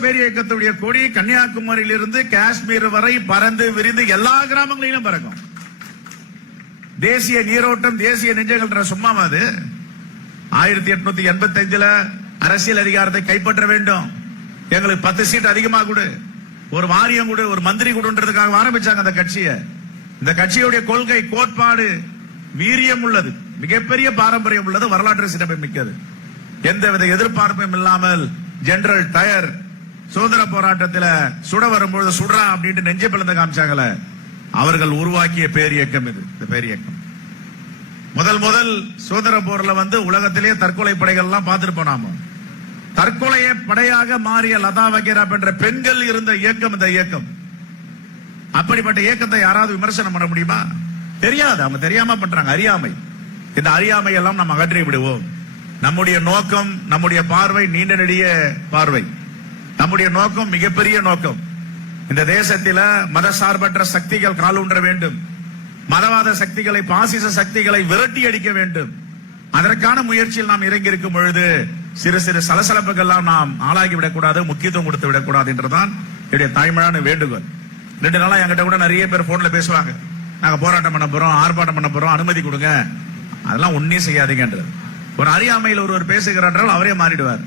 பேர் இயக்கத்துடைய கொடி கன்னியாகுமரியிலிருந்து காஷ்மீர் வரை பறந்து விரிந்து எல்லா கிராமங்களிலும் பறக்கும். தேசிய நீரோட்டம் தேசிய நெஞ்சங்கள் சும்மா அது? ஆயிரத்தி எட்நூத்தி எண்பத்தி அஞ்சுல அரசியல் அதிகாரத்தை கைப்பற்ற வேண்டும். எங்களுக்கு பத்து சீட் அதிகமா கொடு. ஒரு வாரியம் கொடு ஒரு மந்திரி கொடுன்றதுக்காக ஆரம்பிச்சாங்க அந்த கட்சியை. இந்த கட்சியுடைய கொள்கை கோட்பாடு வீரியம் உள்ளது. மிகப்பெரிய பாரம்பரியம் உள்ளது வரலாற்று சிறப்பு மிக்கது. எந்தவித எதிர்பார்ப்பும் இல்லாமல் ஜெனரல் டயர் சுதந்திர போராட்டத்தில் சுட வரும்பொழுது சுடுறா அப்படின்ட்டு நெஞ்சை பிளந்த காமிச்சாங்கள அவர்கள் உருவாக்கிய பேரியக்கம் இது இந்த பேரியக்கம். முதல் முதல் சுதந்திர போர்ல வந்து உலகத்திலேயே தற்கொலை படைகள் எல்லாம் பார்த்துட்டு நாம தற்கொலையை படையாக மாறிய லதா வகேரா என்ற பெண்கள் இருந்த இயக்கம் இந்த இயக்கம். அப்படிப்பட்ட இயக்கத்தை யாராவது விமர்சனம் பண்ண முடியுமா? தெரியாது அவங்க தெரியாம பண்றாங்க அறியாமை. இந்த அறியாமை எல்லாம் நாம் அகற்றி விடுவோம் நம்முடைய நோக்கம் நம்முடைய பார்வை நீண்ட நெடிய பார்வை. நம்முடைய நோக்கம் மிகப்பெரிய நோக்கம். இந்த தேசத்தில மதசார்பற்ற சக்திகள் காலூன்ற வேண்டும். மதவாத சக்திகளை பாசிச சக்திகளை விரட்டி அடிக்க வேண்டும். அதற்கான முயற்சியில் நாம் இறங்கி இருக்கும் பொழுது சிறு சிறு சலசலப்புகள்லாம் நாம் ஆளாகி விடக்கூடாது முக்கியத்துவம் கொடுத்து விடக்கூடாது என்றுதான் என்னுடைய தாய்மழான வேண்டுகோள். ரெண்டு நாளா என்கிட்ட கூட நிறைய பேர் போன்ல பேசுவாங்க. நாங்க போராட்டம் பண்ண போறோம் ஆர்ப்பாட்டம் பண்ண போறோம் அனுமதி கொடுங்க. அதெல்லாம் ஒன்னே செய்யாதீங்கன்றது. ஒரு அறியாமையில் ஒருவர் பேசுகிறார் என்றால் அவரே மாறிடுவார்.